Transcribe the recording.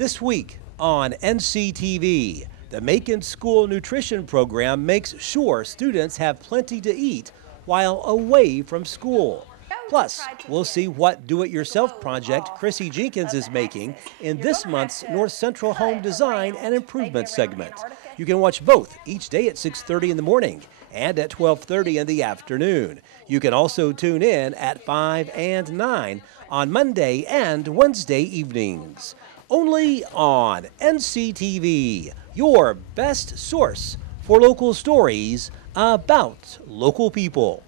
This week on NCTV, the Macon School Nutrition Program makes sure students have plenty to eat while away from school. Plus, we'll see what do-it-yourself project Chrissy Jenkins is making in this month's North Central Home Design and Improvement segment. You can watch both each day at 6:30 in the morning and at 12:30 in the afternoon. You can also tune in at 5 and 9 on Monday and Wednesday evenings. Only on NCTV, your best source for local stories about local people.